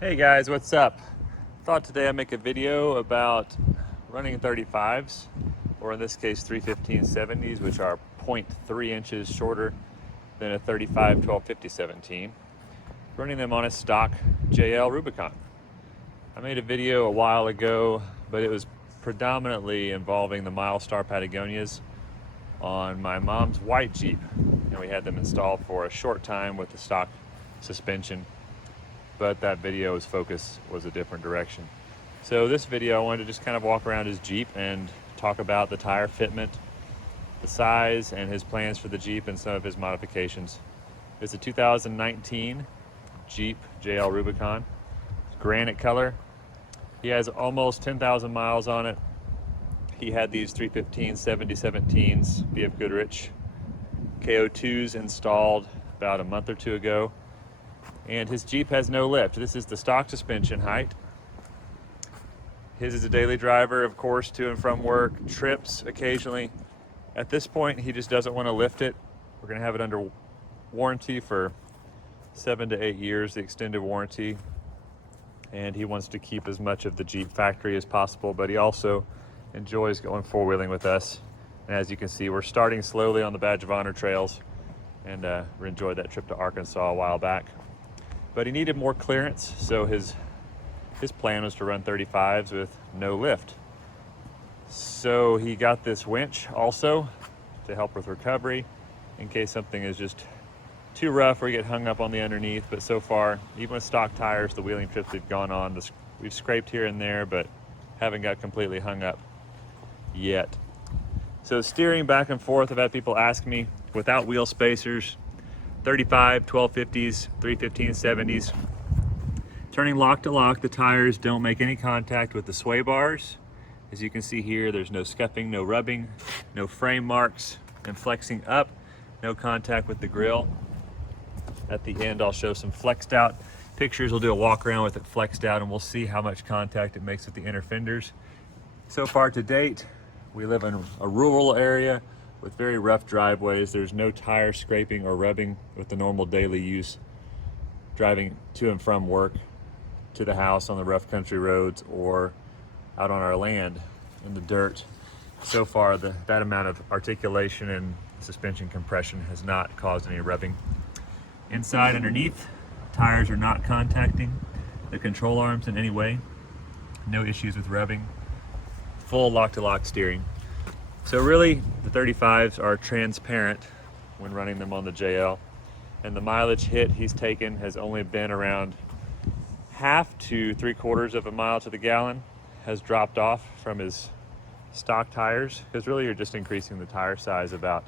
Hey guys, what's up? Thought today I'd make a video about running 35s, or in this case 315/70s, which are 0.3 inches shorter than a 35 1250/17. Running them on a stock JL Rubicon. I made a video a while ago, but it was predominantly involving the Milestar Patagonias on my mom's white Jeep, and we had them installed for a short time with the stock suspension. But that video's focus was a different direction. So this video, I wanted to just kind of walk around his Jeep and talk about the tire fitment, the size, and his plans for the Jeep and some of his modifications. It's a 2019 Jeep JL Rubicon, granite color. He has almost 10,000 miles on it. He had these 315/70/17s BF Goodrich KO2s installed about a month or two ago. And his Jeep has no lift. This is the stock suspension height. His is a daily driver, of course, to and from work, trips occasionally. At this point, he just doesn't want to lift it. We're going to have it under warranty for 7 to 8 years, the extended warranty. And he wants to keep as much of the Jeep factory as possible, but he also enjoys going four-wheeling with us. And as you can see, we're starting slowly on the Badge of Honor trails, and we enjoyed that trip to Arkansas a while back. But he needed more clearance, so his plan was to run 35s with no lift. So he got this winch also to help with recovery in case something is just too rough or you get hung up on the underneath. But so far, even with stock tires, the wheeling trips we've gone on, we've scraped here and there, but haven't got completely hung up yet. So steering back and forth, I've had people ask me, without wheel spacers, 35, 1250s, 315/70s. Turning lock to lock, the tires don't make any contact with the sway bars. As you can see here, there's no scuffing, no rubbing, no frame marks, and flexing up, no contact with the grill. At the end, I'll show some flexed out pictures. We'll do a walk around with it flexed out, and we'll see how much contact it makes with the inner fenders. So far to date, we live in a rural area with very rough driveways. There's no tire scraping or rubbing with the normal daily use, driving to and from work, to the house on the rough country roads, or out on our land in the dirt. So far, that amount of articulation and suspension compression has not caused any rubbing. Inside, underneath, tires are not contacting the control arms in any way. No issues with rubbing. Full lock-to-lock steering. So really, the 35s are transparent when running them on the JL, and the mileage hit he's taken has only been around 1/2 to 3/4 of a mile to the gallon, has dropped off from his stock tires, because really you're just increasing the tire size about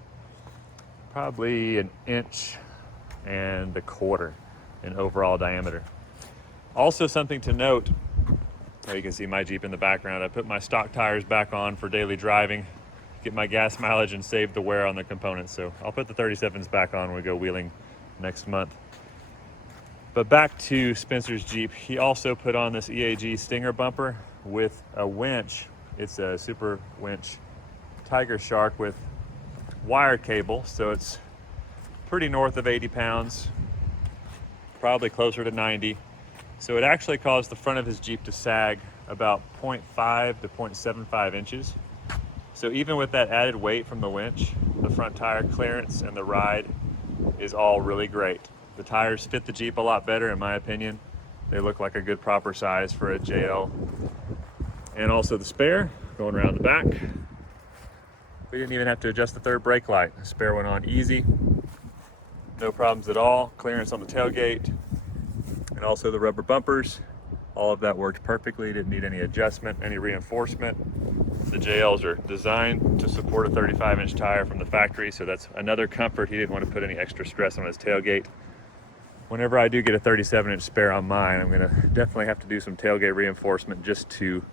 probably 1.25 inches in overall diameter. Also something to note, you can see my Jeep in the background. I put my stock tires back on for daily driving, get my gas mileage and save the wear on the components. So I'll put the 37s back on when we go wheeling next month. But back to Spencer's Jeep, he also put on this EAG Stinger bumper with a winch. It's a Superwinch Tiger Shark with wire cable, so it's pretty north of 80 pounds, probably closer to 90. So it actually caused the front of his Jeep to sag about 0.5 to 0.75 inches. So even with that added weight from the winch, the front tire clearance and the ride is all really great. The tires fit the Jeep a lot better, in my opinion. They look like a good proper size for a JL. And also the spare, going around the back. We didn't even have to adjust the third brake light. The spare went on easy. No problems at all. Clearance on the tailgate and also the rubber bumpers. All of that worked perfectly. Didn't need any adjustment, any reinforcement. The JLs are designed to support a 35-inch tire from the factory, so that's another comfort. He didn't want to put any extra stress on his tailgate. Whenever I do get a 37-inch spare on mine, I'm going to definitely have to do some tailgate reinforcement just to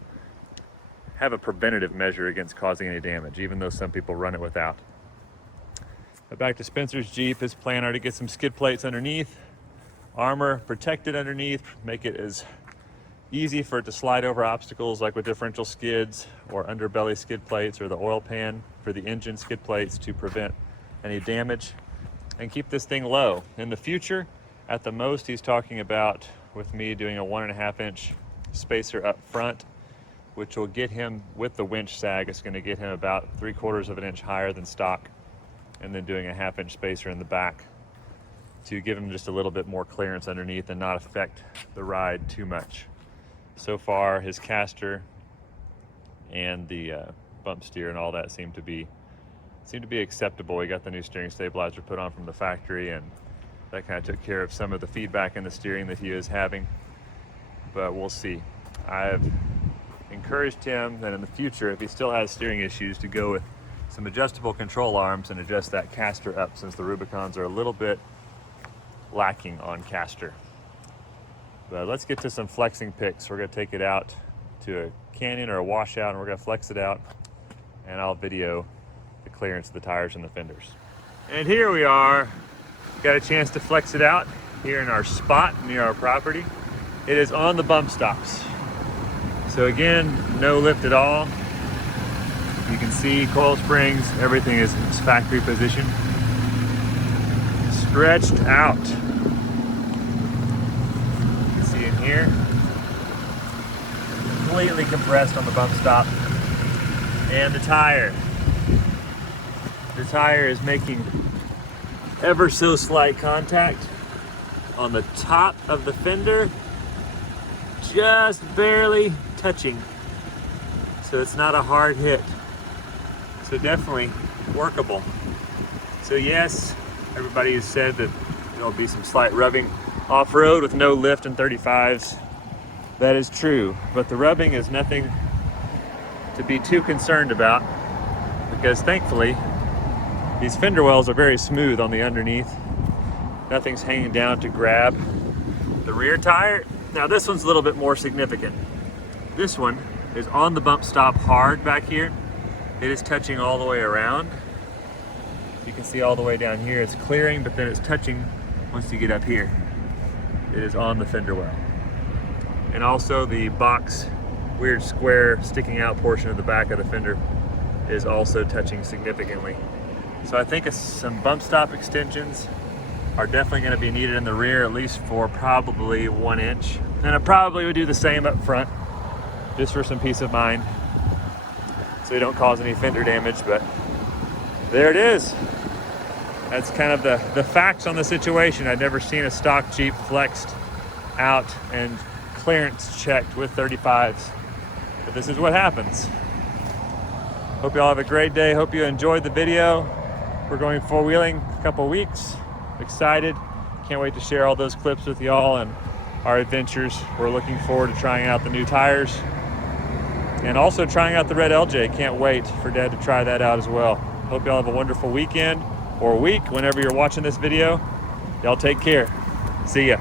have a preventative measure against causing any damage, even though some people run it without. But back to Spencer's Jeep, his plan are to get some skid plates underneath, armor protected underneath, make it as easy for it to slide over obstacles like with differential skids or underbelly skid plates, or the oil pan for the engine skid plates to prevent any damage and keep this thing low. In the future, at the most, he's talking about with me doing a 1.5 inch spacer up front, which will get him, with the winch sag, it's going to get him about 3/4 of an inch higher than stock, and then doing a 1/2 inch spacer in the back to give him just a little bit more clearance underneath and not affect the ride too much. So far, his caster and the bump steer and all that seem to be acceptable. We got the new steering stabilizer put on from the factory, and that kind of took care of some of the feedback in the steering that he is having, but we'll see. I've encouraged him that in the future, if he still has steering issues, to go with some adjustable control arms and adjust that caster up, since the Rubicons are a little bit lacking on caster. But let's get to some flexing picks. We're going to take it out to a canyon or a washout, and we're going to flex it out, and I'll video the clearance of the tires and the fenders. And here we are. Got a chance to flex it out here in our spot near our property. It is on the bump stops. So again, no lift at all. You can see coil springs, everything is in its factory position. Stretched out. You can see in here. Completely compressed on the bump stop. And the tire. The tire is making ever so slight contact on the top of the fender, just barely touching. So it's not a hard hit. So definitely workable. So yes, everybody has said that there'll be some slight rubbing off-road with no lift in 35s. That is true, but the rubbing is nothing to be too concerned about, because thankfully these fender wells are very smooth on the underneath. Nothing's hanging down to grab. The rear tire, now this one's a little bit more significant. This one is on the bump stop hard back here. It is touching all the way around. You can see all the way down here, it's clearing, but then it's touching once you get up here. It is on the fender well. And also the box, weird square sticking out portion of the back of the fender is also touching significantly. So I think some bump stop extensions are definitely going to be needed in the rear, at least for probably 1 inch. And I probably would do the same up front, just for some peace of mind, so you don't cause any fender damage. But there it is. That's kind of the facts on the situation. I'd never seen a stock Jeep flexed out and clearance checked with 35s, but this is what happens. Hope you all have a great day. Hope you enjoyed the video. We're going four-wheeling a couple weeks. Excited. Can't wait to share all those clips with y'all and our adventures. We're looking forward to trying out the new tires and also trying out the red LJ. Can't wait for Dad to try that out as well. Hope y'all have a wonderful weekend or week whenever you're watching this video. Y'all take care. See ya.